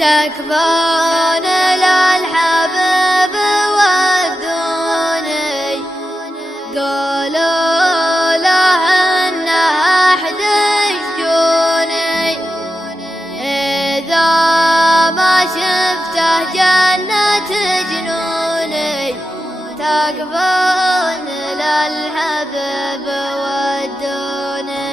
تكفون للحبيب ودوني قولوا له انه احد يشجوني اذا ما شفته جنة جنوني تكفون للحبيب ودوني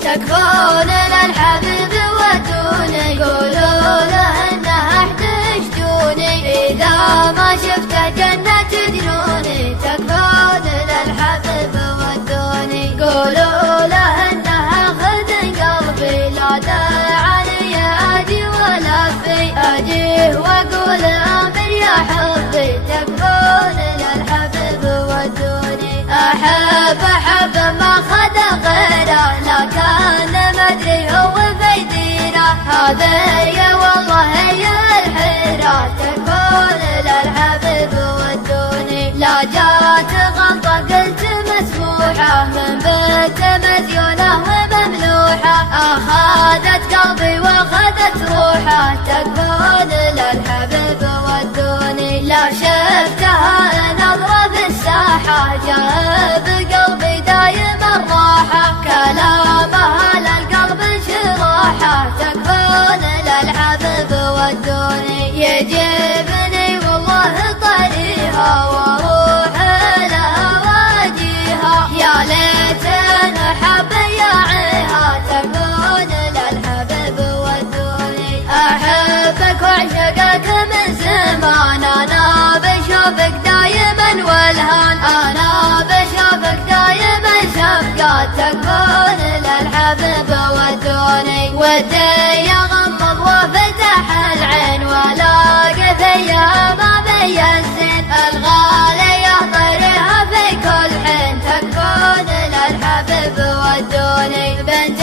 تكفون للحبيب ودوني قولوا له انه احد يشجوني اذا ما شفته جنة جنوني تكفون للحبيب ودوني قولوا له انه اخذ قلبي لا داعي اجي ولا في اجيه واقول امر يا حبي تكفون للحبيب ودوني احب ما خذ غيره لا كان مدري هو في ديره هذا يا والله يا الحيرة تكفون للحبيب ودوني لا جات غلطة قلت مسموحة من بيت مزيونة ومملوحة اخذت قلبي واخذت روحه تكفون للحبيب ودوني لا شفتها نظرة في الساحة جاب قلبي دايم الراحة كلامها للقلب شراحة تكفون للحبيب ودوني يجيبني والله طريها واروح لها واجيها يا ليتن حب يعيها تكفون للحبيب ودوني احبك واعشقك من زمان انا بشوفك دايما والهان انا بشوفك دايما شفقات تكفون للحبيب ودوني ودي اغمض وافتح العين والاقي فيها ما بي الزين الغالي يطرها في كل حين تكفون للحبيب ودوني بنت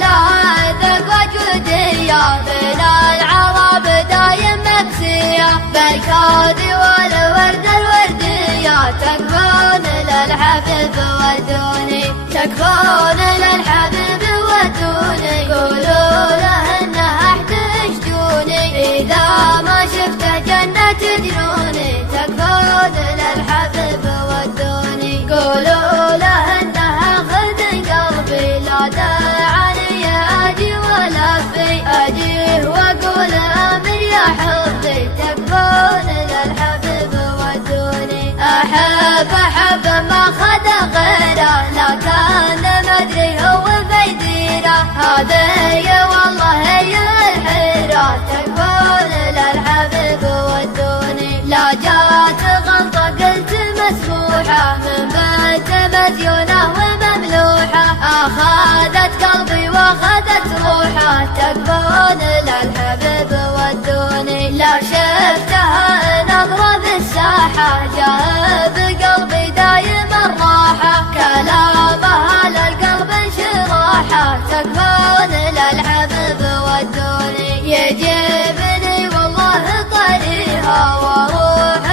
لها ذق وجودية بين العرب دايم مكسية بالكادي والورد الوردية تكفون للحبيب ودوني تكفون للحبيب ودوني قولوا له انه احد يشجوني اذا ما شفته جنة جنوني تكفون للحبيب ودوني قولوا له انه اخذ قلبي لا داعي اجي ولا في اجيه واقول امر يا حبي تكفون للحبيب ودوني احب ما خذ غيره لا كان مدري هو في ديره هذا يا والله يا الحيرة تكفون للحبيب ودوني لا جات غلطة قلت مسموحة من بيت مزيونة ومملوحة اخذت قلبي واخذت روحه تكفون للحبيب ودوني لا شفتها نظرة في الساحة جاب قلبي دايم الراحة كلامها للقلب شراحة تكفون للحبيب ودوني يجيبني والله طريها واروح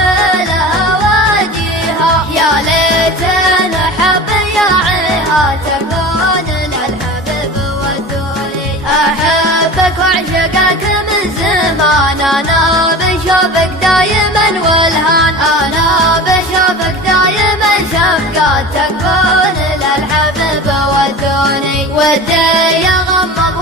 لها واجيها يا ليتن حب يعيها تكفون للحبيب ودوني احبك واعشقك من زمان انا بشوفك دايما والهان انا بشوفك دايما شفقات تكفون للحبيب ودوني ودي اغمض